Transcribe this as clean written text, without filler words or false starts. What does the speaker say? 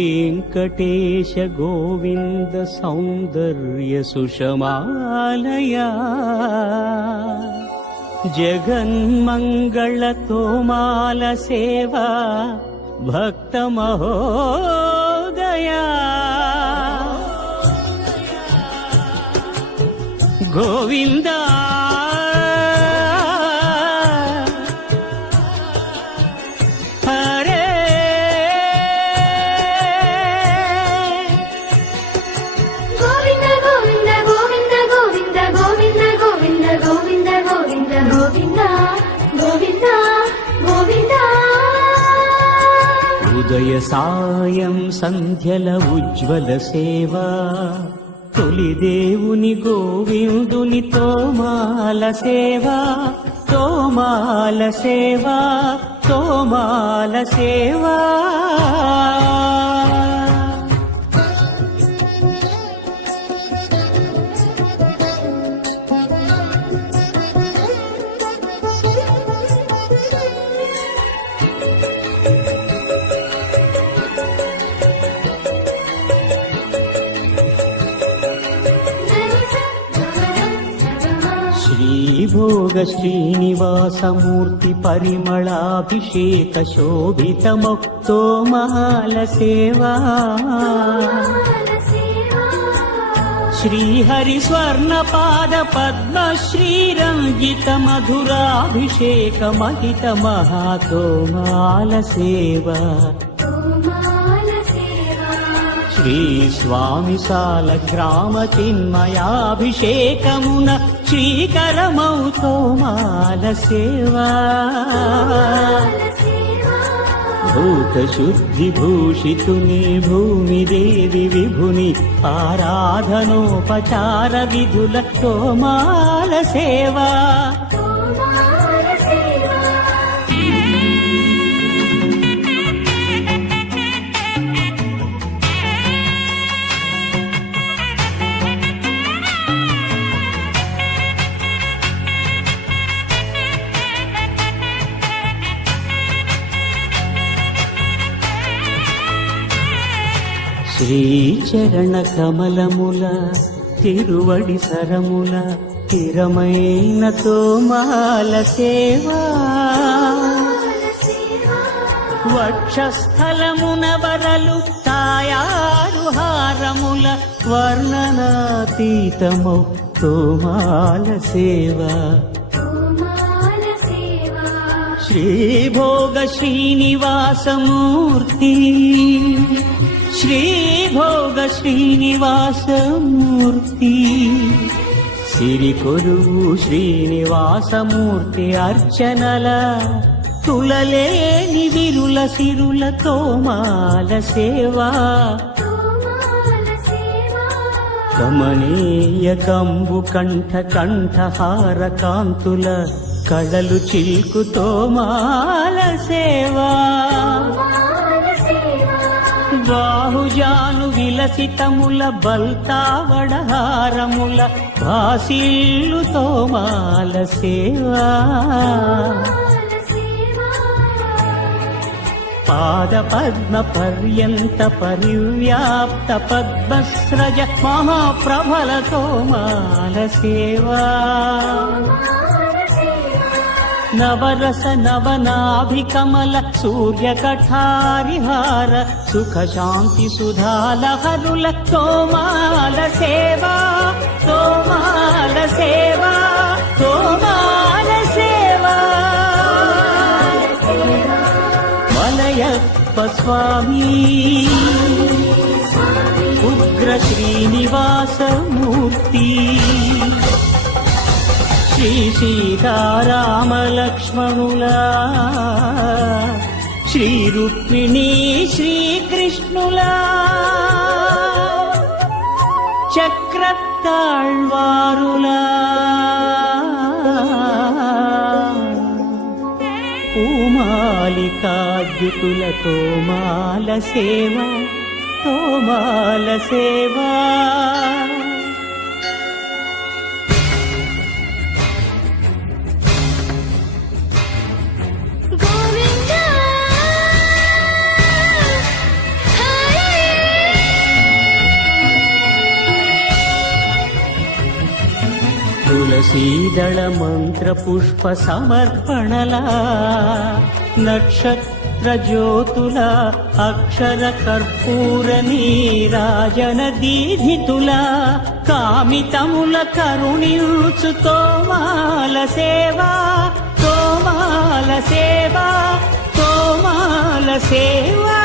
श्रीवेङ्कटेश गोविन्द सौन्दर्य सुषमालया जगन्मङ्गलतोमाल सेवा भक्तमहोदया गोविन्दा ఉదయ సాయం సంధ్యల ఉజ్వల సేవా తొలి దేవుని గోవిందుని తోమాల సేవా తోమాల సేవా తోమాల సేవా श्रीभोग श्रीनिवासमूर्ति परिमलाभिषेक शोभितमुक्तोमाल सेवा श्रीहरि स्वर्णपाद पद्म श्रीरञ्जित मधुराभिषेक महित महातोमाल सेवा श्री स्वामी साल ग्राम चिन्मयाभिषेकमुन श्रीकरमौ तोमाल सेवा भूत शुद्धि भूषितुनि भूमि देवी विभुनि आराधनोपचार विधुल तोमाल सेवा శ్రీచరణ కమలముల తిరువడి సరముల తిరమైన తోమాల సేవా వక్షస్థలమున వరలు తాయారు హారముల వర్ణనాతీతమౌ తోమాల సేవా श्रीभोग श्रीनिवासमूर्ति श्रीभोग श्रीनिवासमूर्ति सिरिकोरुवु श्रीनिवासमूर्ति अर्चनल तुललेनि विरुल सिरुल तोमाल सेवा कमनीय कंबु कंठ कंठहार कांतुल కళలు చిల్కు తోమాల సేవా బాహుజాను విలసితముల బల్తావడహారముల భాసిల్లు తోమాల సేవా పాద పద్మ పర్యంత పరివ్యాప్త పద్మస్రజ మహాప్రభల తోమాల సేవా नवरस नवनाभिकमल सूर्य कठारिहार सुख शांति सुधालहरुल तोमाल सेवा तोमाल सेवा तोमाल सेवा मलयप्प स्वामी उग्र श्रीनिवास मूर्ति श्री सीताराम लक्ष्मणुला श्री रुक्मिणी श्री कृष्णुला चक्रताळ्वारुला पूमालिकाद्युतुल तोमाल सेवा तोमाल सेवा తులసీదళ మంత్ర పుష్ప సమర్పణలా నక్షత్ర జ్యోతుల అక్షర కర్పూర నీరాజన దీధితుల కామితముల కరుణించు తోమాల సేవా తోమాల సేవా తోమాల సేవా